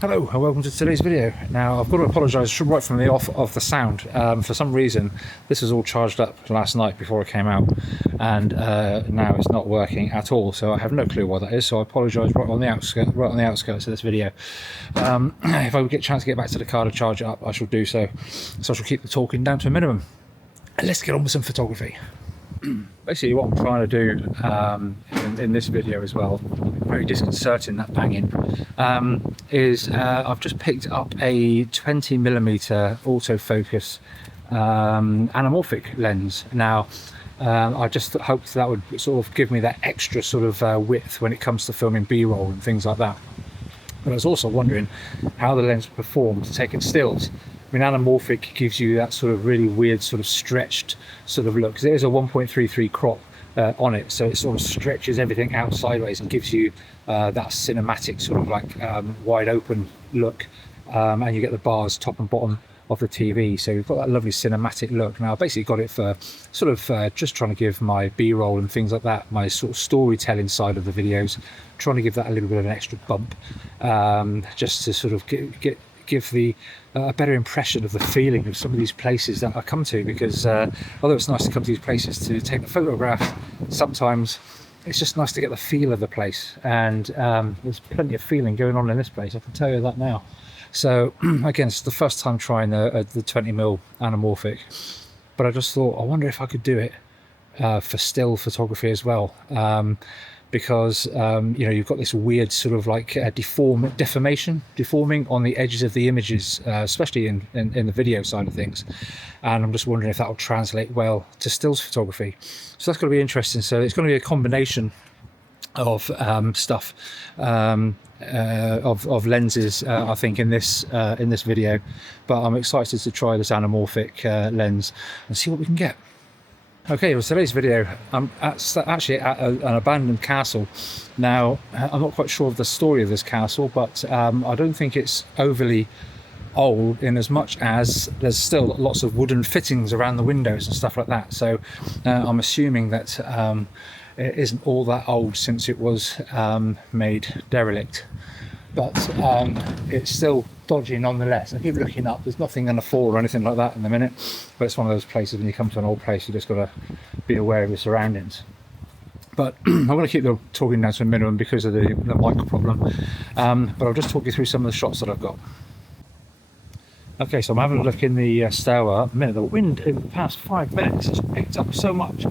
Hello and welcome to today's video. Now I've got to apologise right from the off of the sound. For some reason this was all charged up last night before it came out, and now it's not working at all, so I have no clue what that is, so I apologise right on the outskirts of this video. If I get a chance to get back to the car to charge it up, I shall do so. So I shall keep the talking down to a minimum. And let's get on with some photography. Basically what I'm trying to do in this video as well, very disconcerting that banging, is I've just picked up a 20mm autofocus anamorphic lens. Now I just hoped that would sort of give me that extra sort of width when it comes to filming B-roll and things like that. But I was also wondering how the lens performed taking stills. I mean, anamorphic gives you that sort of really weird sort of stretched sort of look, because there's a 1.33 crop on it, so it sort of stretches everything out sideways and gives you that cinematic sort of like wide open look, and you get the bars top and bottom of the TV, so you've got that lovely cinematic look. Now I basically got it for sort of just trying to give my B-roll and things like that, my sort of storytelling side of the videos, trying to give that a little bit of an extra bump, just to sort of give the a better impression of the feeling of some of these places that I come to, because although it's nice to come to these places to take the photograph, sometimes it's just nice to get the feel of the place, and there's plenty of feeling going on in this place, I can tell you that now. So again, it's the first time trying the 20mm anamorphic, but I just thought, I wonder if I could do it for still photography as well, because you know, you've got this weird sort of like deforming on the edges of the images, especially in the video side of things, and I'm just wondering if that will translate well to stills photography. So that's going to be interesting. So it's going to be a combination of stuff, of lenses, I think, in this video, but I'm excited to try this anamorphic lens and see what we can get. Okay, well, today's video, I'm actually at an abandoned castle. Now, I'm not quite sure of the story of this castle, but I don't think it's overly old, in as much as there's still lots of wooden fittings around the windows and stuff like that. So I'm assuming that it isn't all that old, since it was made derelict. But it's still dodgy nonetheless. I keep looking up, there's nothing going to fall or anything like that in a minute, but it's one of those places when you come to an old place, you just got to be aware of your surroundings. But I'm going to keep the talking down to a minimum because of the mic problem, but I'll just talk you through some of the shots that I've got. Okay, so I'm having a look in the stairwell at the minute. The wind in the past 5 minutes has picked up so much,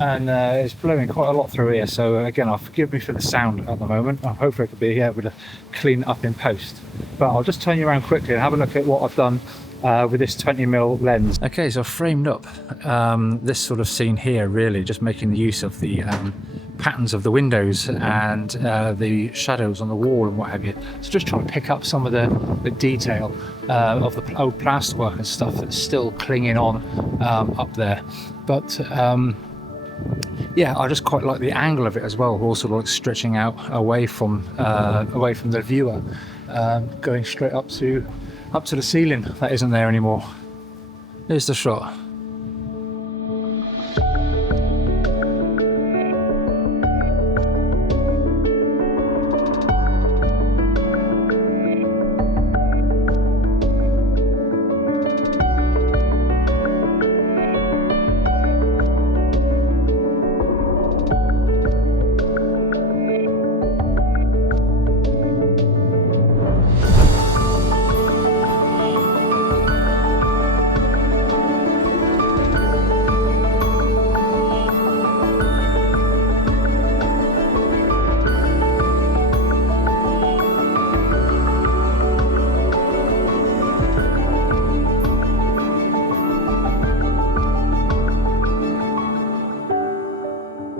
and it's blowing quite a lot through here. So again, forgive me for the sound at the moment. I'm hoping I could be able to clean it up in post. But I'll just turn you around quickly and have a look at what I've done with this 20mm lens. Okay, so I've framed up this sort of scene here, really just making the use of the patterns of the windows and the shadows on the wall and what have you. So just trying to pick up some of the detail of the old plasterwork and stuff that's still clinging on up there. But yeah, I just quite like the angle of it as well, also like stretching out away from the viewer, going straight up to the ceiling that isn't there anymore. Here's the shot.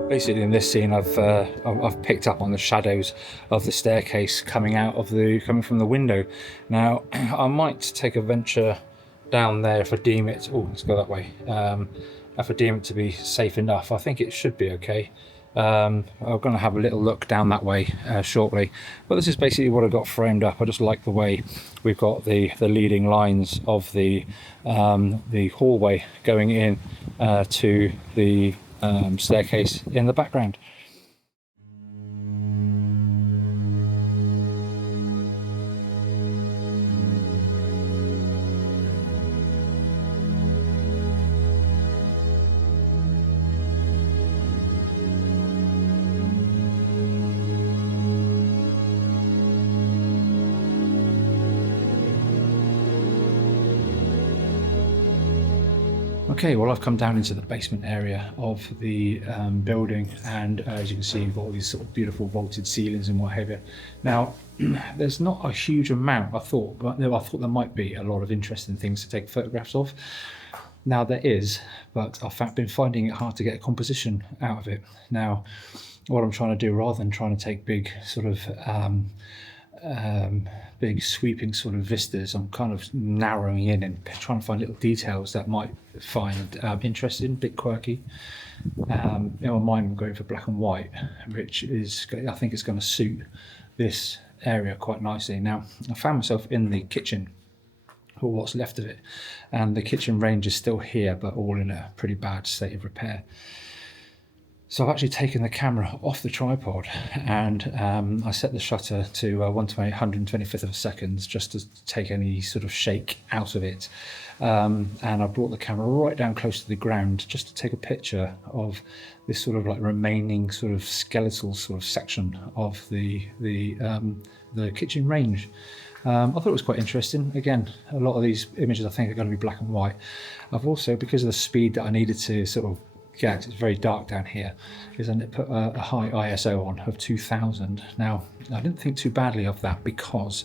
Basically, in this scene, I've picked up on the shadows of the staircase coming from the window. Now, I might take a venture down there if I deem it. Oh, let's go that way. If I deem it to be safe enough, I think it should be okay. I'm going to have a little look down that way shortly. But this is basically what I got framed up. I just like the way we've got the leading lines of the hallway going in to the staircase in the background. Okay, well I've come down into the basement area of the building, and as you can see, you've got all these sort of beautiful vaulted ceilings and what have you. Now, there's not a huge amount, I thought, but I thought there might be a lot of interesting things to take photographs of. Now there is, but I've been finding it hard to get a composition out of it. Now, what I'm trying to do, rather than trying to take big sort of big sweeping sort of vistas, I'm kind of narrowing in and trying to find little details that might find interesting, a bit quirky. In my mind, I'm going for black and white, which is, I think it's going to suit this area quite nicely. Now, I found myself in the kitchen, or what's left of it, and the kitchen range is still here, but all in a pretty bad state of repair. So I've actually taken the camera off the tripod, and I set the shutter to 1/125th of a second, just to take any sort of shake out of it. And I brought the camera right down close to the ground just to take a picture of this sort of like remaining sort of skeletal sort of section of the kitchen range. I thought it was quite interesting. Again, a lot of these images I think are going to be black and white. I've also, because of the speed that I needed to sort of get, it's very dark down here, is I put a high ISO on of 2000. Now, I didn't think too badly of that, because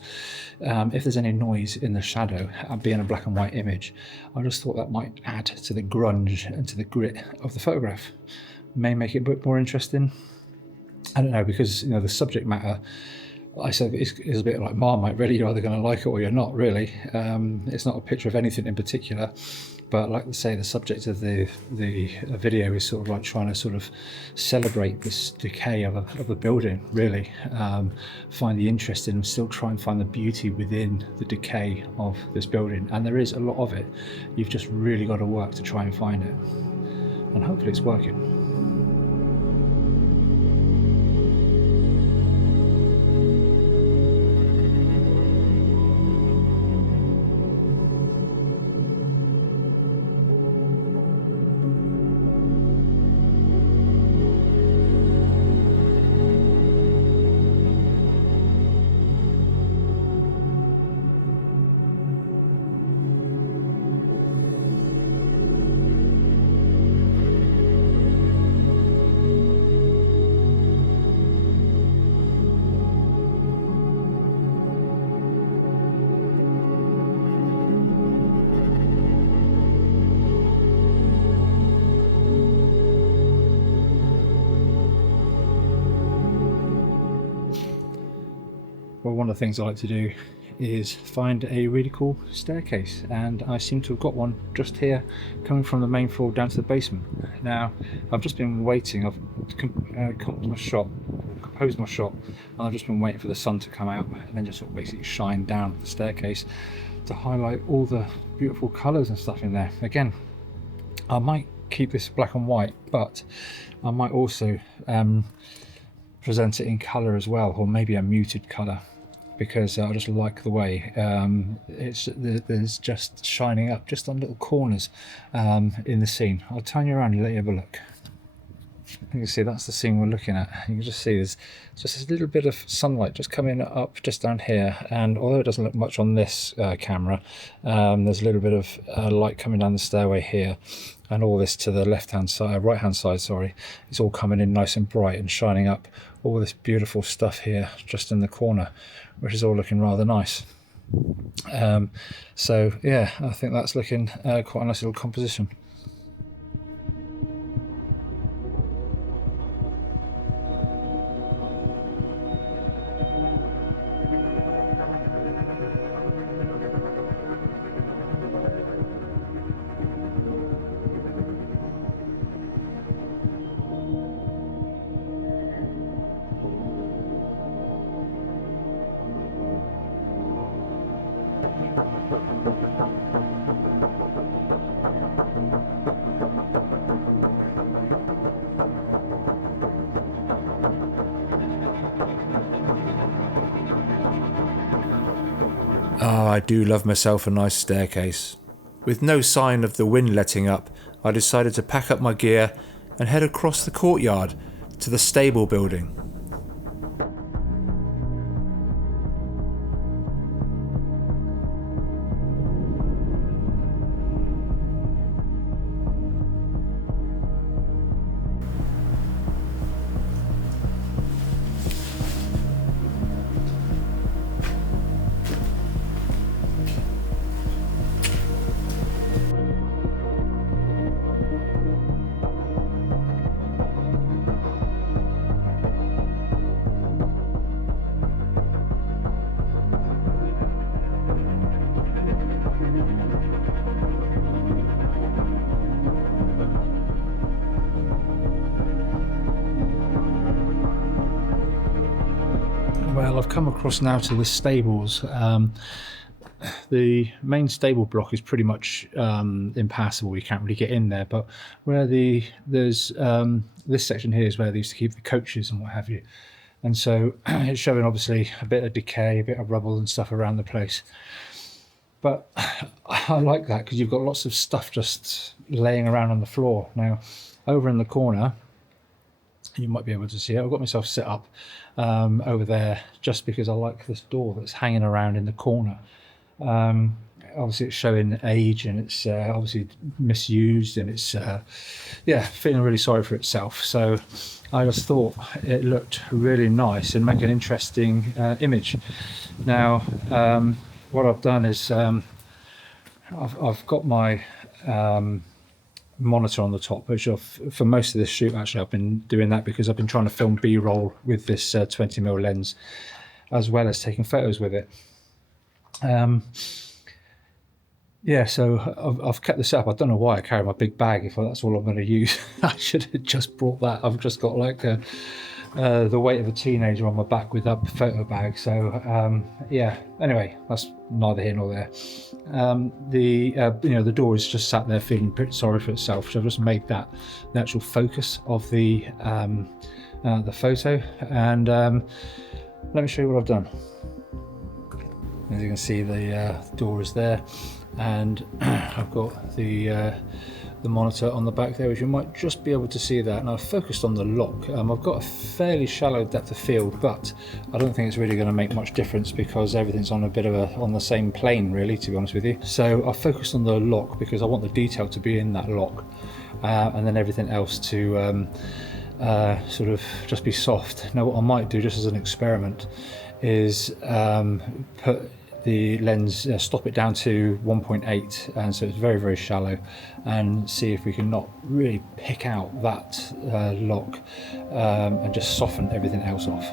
if there's any noise in the shadow, being a black and white image, I just thought that might add to the grunge and to the grit of the photograph. May make it a bit more interesting. I don't know, because the subject matter, I said, it's a bit like Marmite, really. You're either going to like it or you're not, really. It's not a picture of anything in particular, but like I say, the subject of the video is sort of like trying to sort of celebrate this decay of a building, really. Find the interest in and still try and find the beauty within the decay of this building, and there is a lot of it. You've just really got to work to try and find it, and hopefully it's working. Well, one of the things I like to do is find a really cool staircase, and I seem to have got one just here, coming from the main floor down to the basement. Now, I've just been waiting, I've composed my shot, and I've just been waiting for the sun to come out and then just sort of basically shine down the staircase to highlight all the beautiful colours and stuff in there. Again, I might keep this black and white, but I might also present it in colour as well, or maybe a muted colour, because I just like the way there's just shining up just on little corners in the scene. I'll turn you around and let you have a look. You can see that's the scene we're looking at. You can just see there's just a little bit of sunlight just coming up just down here, and although it doesn't look much on this camera, there's a little bit of light coming down the stairway here, and all this to the left-hand side, right-hand side, sorry, it's all coming in nice and bright and shining up all this beautiful stuff here just in the corner, which is all looking rather nice. So yeah, I think that's looking quite a nice little composition. Ah, I do love myself a nice staircase. With no sign of the wind letting up, I decided to pack up my gear and head across the courtyard to the stable building. Well, I've come across now to the stables. The main stable block is pretty much impassable. You can't really get in there. But where there's this section here is where they used to keep the coaches and what have you. And so it's showing obviously a bit of decay, a bit of rubble and stuff around the place. But I like that because you've got lots of stuff just laying around on the floor. Now, over in the corner, you might be able to see it. I've got myself set up over there just because I like this door that's hanging around in the corner. Obviously it's showing age and it's obviously misused and it's feeling really sorry for itself. So I just thought it looked really nice and make an interesting image. Now what I've done is I've got my monitor on the top, which for most of this shoot actually I've been doing that because I've been trying to film B-roll with this 20mm lens as well as taking photos with it. So I've kept this up. I don't know why I carry my big bag if that's all I'm going to use. I should have just brought that. I've just got like the weight of a teenager on my back with that photo bag. So anyway, that's neither here nor there. The door is just sat there feeling pretty sorry for itself. So I've just made that the actual focus of the photo. And let me show you what I've done. As you can see, the door is there, and I've got the monitor on the back there, which you might just be able to see that. And I've focused on the lock. I've got a fairly shallow depth of field, but I don't think it's really going to make much difference because everything's on a bit of on the same plane, really, to be honest with you. So I've focused on the lock because I want the detail to be in that lock, and then everything else to sort of just be soft. Now, what I might do, just as an experiment, is put the lens, stop it down to 1.8, and so it's very, very shallow, and see if we can not really pick out that lock and just soften everything else off.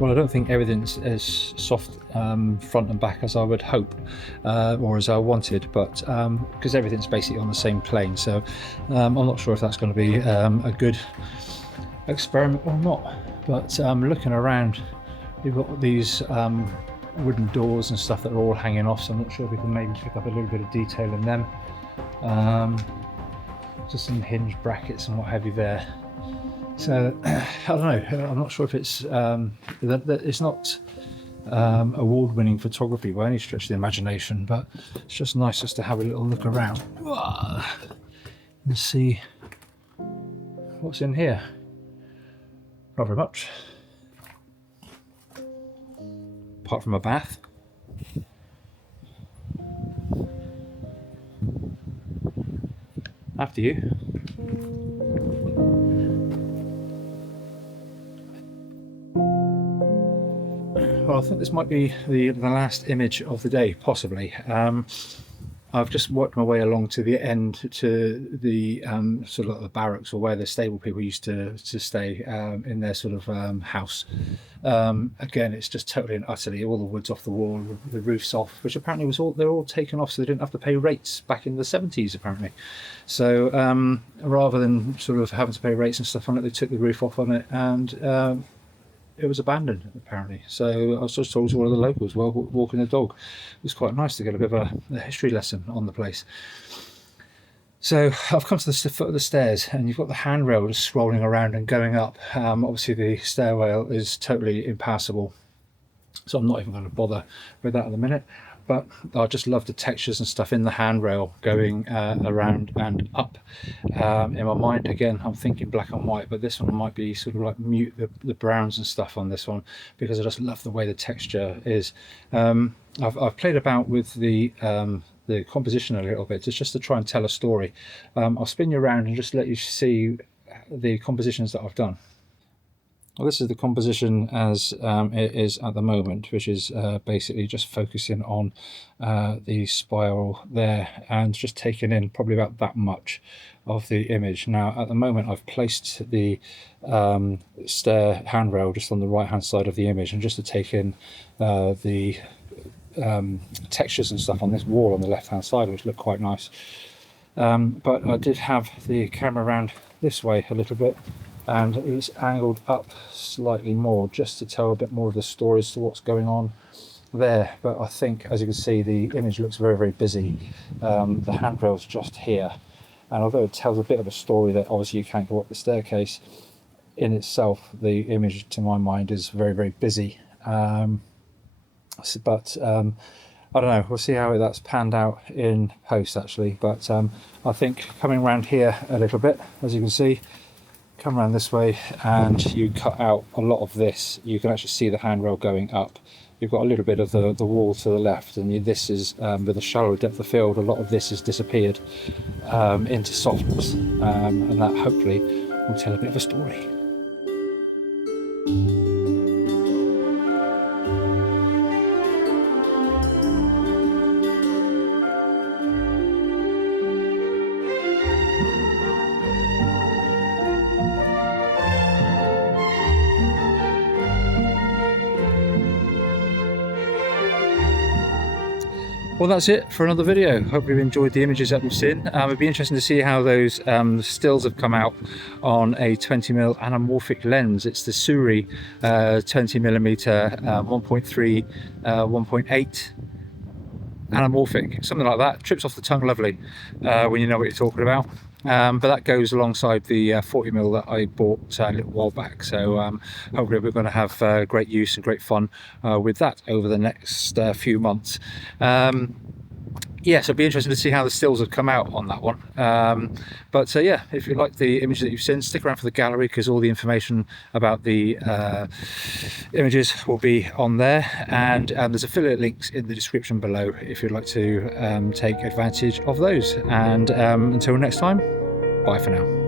Well, I don't think everything's as soft front and back as I would hope or as I wanted, but because everything's basically on the same plane, so I'm not sure if that's going to be a good experiment or not. But looking around, you've got these wooden doors and stuff that are all hanging off, so I'm not sure if we can maybe pick up a little bit of detail in them. Just some hinge brackets and what have you there. So I don't know. I'm not sure if it's it's not award-winning photography by any stretch of the imagination, but it's just nice just to have a little look around and see what's in here. Not very much, apart from a bath. After you. Well, I think this might be the last image of the day, possibly. I've just worked my way along to the end, to the sort of like the barracks, or where the stable people used to stay in their sort of house. Again, it's just totally and utterly all the wood's off the wall, the roof's off, which apparently they're all taken off so they didn't have to pay rates back in the 70s apparently. So rather than sort of having to pay rates and stuff on it, they took the roof off on it, and it was abandoned apparently. So I was just told to one of the locals while walking the dog. It was quite nice to get a bit of a history lesson on the place. So I've come to the foot of the stairs, and you've got the handrail just scrolling around and going up. Obviously the stairwell is totally impassable, so I'm not even going to bother with that at the minute. But I just love the textures and stuff in the handrail going around and up. In my mind, again, I'm thinking black and white, but this one might be sort of like mute the browns and stuff on this one, because I just love the way the texture is. I've played about with the composition a little bit, just to try and tell a story. I'll spin you around and just let you see the compositions that I've done. Well, this is the composition as it is at the moment, which is basically just focusing on the spiral there and just taking in probably about that much of the image. Now, at the moment, I've placed the stair handrail just on the right hand side of the image, and just to take in the textures and stuff on this wall on the left hand side, which look quite nice. But I did have the camera around this way a little bit, and it's angled up slightly more just to tell a bit more of the story as to what's going on there. But I think, as you can see, the image looks very, very busy. The handrail's just here, and although it tells a bit of a story that obviously you can't go up the staircase, in itself the image to my mind is very, very busy. But I don't know, we'll see how that's panned out in post actually. But I think coming around here a little bit, as you can see, come around this way and you cut out a lot of this, you can actually see the handrail going up. You've got a little bit of the wall to the left, and this is with a shallow depth of field, a lot of this has disappeared into softness, and that hopefully will tell a bit of a story. Well, that's it for another video. Hope you've enjoyed the images that we've seen. It'd be interesting to see how those stills have come out on a 20mm anamorphic lens. It's the Sirui 20mm 1.3 1.8 anamorphic, something like that. Trips off the tongue lovely when you know what you're talking about. But that goes alongside the 40mm that I bought a little while back. So hopefully we're going to have great use and great fun with that over the next few months. Yes, it'll be interesting to see how the stills have come out on that one. But yeah, if you like the images that you've seen, stick around for the gallery, because all the information about the images will be on there, and there's affiliate links in the description below if you'd like to take advantage of those. And until next time, bye for now.